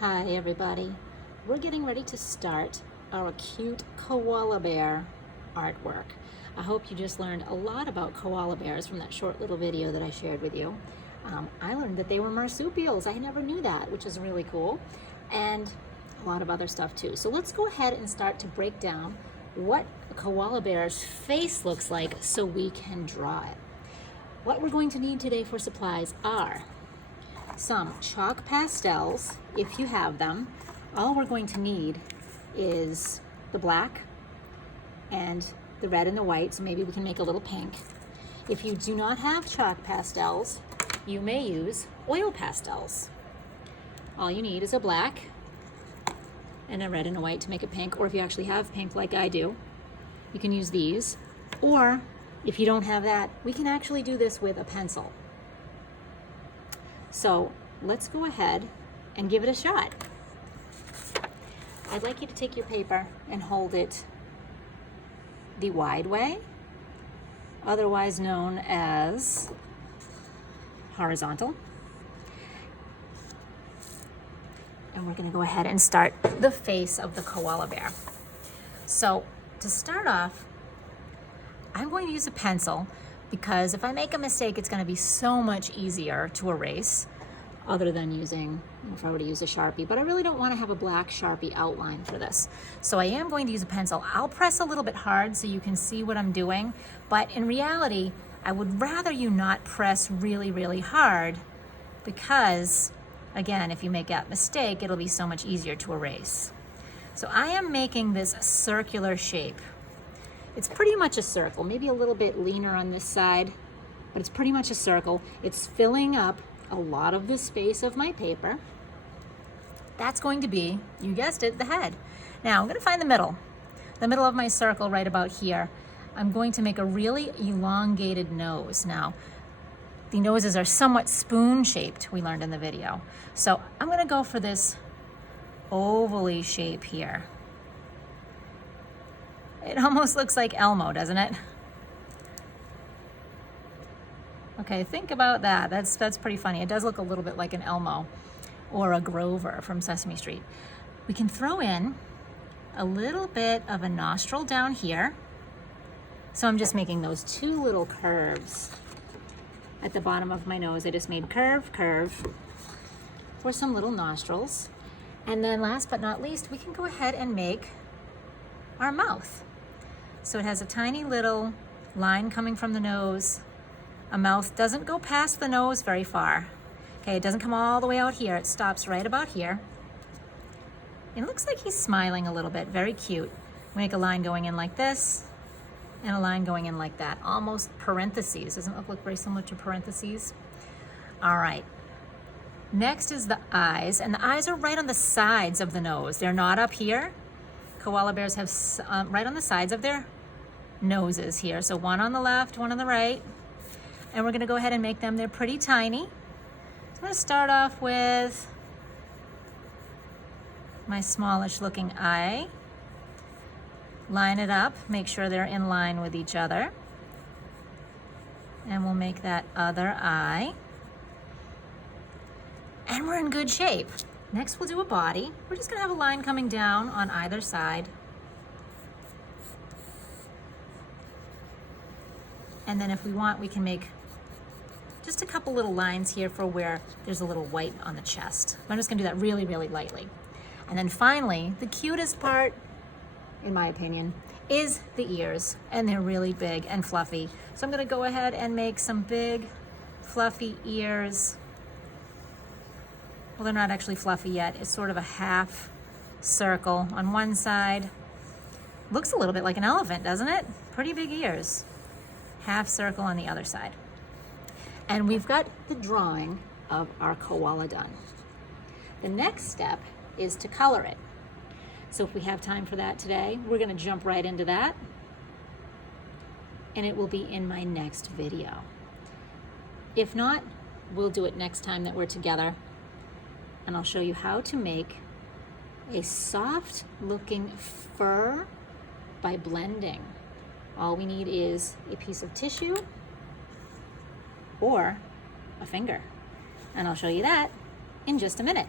Hi everybody. We're getting ready to start our cute koala bear artwork. I hope you just learned a lot about koala bears from that short little video that I shared with you. I learned that they were marsupials. I never knew that, which is really cool. And a lot of other stuff too. So let's go ahead and start to break down what a koala bear's face looks like so we can draw it. What we're going to need today for supplies are some chalk pastels, if you have them. All we're going to need is the black and the red and the white, so maybe we can make a little pink. If you do not have chalk pastels, you may use oil pastels. All you need is a black and a red and a white to make a pink, or if you actually have pink like I do, you can use these. Or if you don't have that, we can actually do this with a pencil. So let's go ahead and give it a shot. I'd like you to take your paper and hold it the wide way, otherwise known as horizontal. And we're going to go ahead and start the face of the koala bear. So to start off, I'm going to use a pencil because if I make a mistake, it's going to be so much easier to erase other than using, if I were to use a Sharpie, but I really don't want to have a black Sharpie outline for this. So I am going to use a pencil. I'll press a little bit hard so you can see what I'm doing, but in reality, I would rather you not press really, really hard because, again, if you make that mistake, it'll be so much easier to erase. So I am making this circular shape. It's pretty much a circle, maybe a little bit leaner on this side, but it's pretty much a circle. It's filling up a lot of the space of my paper. That's going to be, you guessed it, the head. Now I'm going to find the middle of my circle right about here. I'm going to make a really elongated nose. Now, the noses are somewhat spoon-shaped, we learned in the video. So I'm going to go for this ovally shape here. It almost looks like Elmo, doesn't it? Okay, think about that. That's pretty funny. It does look a little bit like an Elmo or a Grover from Sesame Street. We can throw in a little bit of a nostril down here. So I'm just making those two little curves at the bottom of my nose. I just made curve, curve for some little nostrils. And then last but not least, we can go ahead and make our mouth. So it has a tiny little line coming from the nose. A mouth doesn't go past the nose very far. Okay, it doesn't come all the way out here. It stops right about here. It looks like he's smiling a little bit, very cute. Make a line going in like this and a line going in like that, almost parentheses. Doesn't it look very similar to parentheses? All right. Next is the eyes, and the eyes are right on the sides of the nose. They're not up here. Koala bears have right on the sides of their noses here. So one on the left, one on the right. And we're going to go ahead and make them. They're pretty tiny. I'm going to start off with my smallish looking eye. Line it up, make sure they're in line with each other. And we'll make that other eye. And we're in good shape. Next we'll do a body. We're just going to have a line coming down on either side. And then if we want, we can make just a couple little lines here for where there's a little white on the chest. I'm just gonna do that really, really lightly. And then finally, the cutest part, in my opinion, is the ears. And they're really big and fluffy. So I'm gonna go ahead and make some big, fluffy ears. Well, they're not actually fluffy yet. It's sort of a half circle on one side. Looks a little bit like an elephant, doesn't it? Pretty big ears. Half circle on the other side. And we've got the drawing of our koala done. The next step is to color it. So if we have time for that today, we're going to jump right into that. And it will be in my next video. If not, we'll do it next time that we're together. And I'll show you how to make a soft looking fur by blending. All we need is a piece of tissue or a finger. And I'll show you that in just a minute.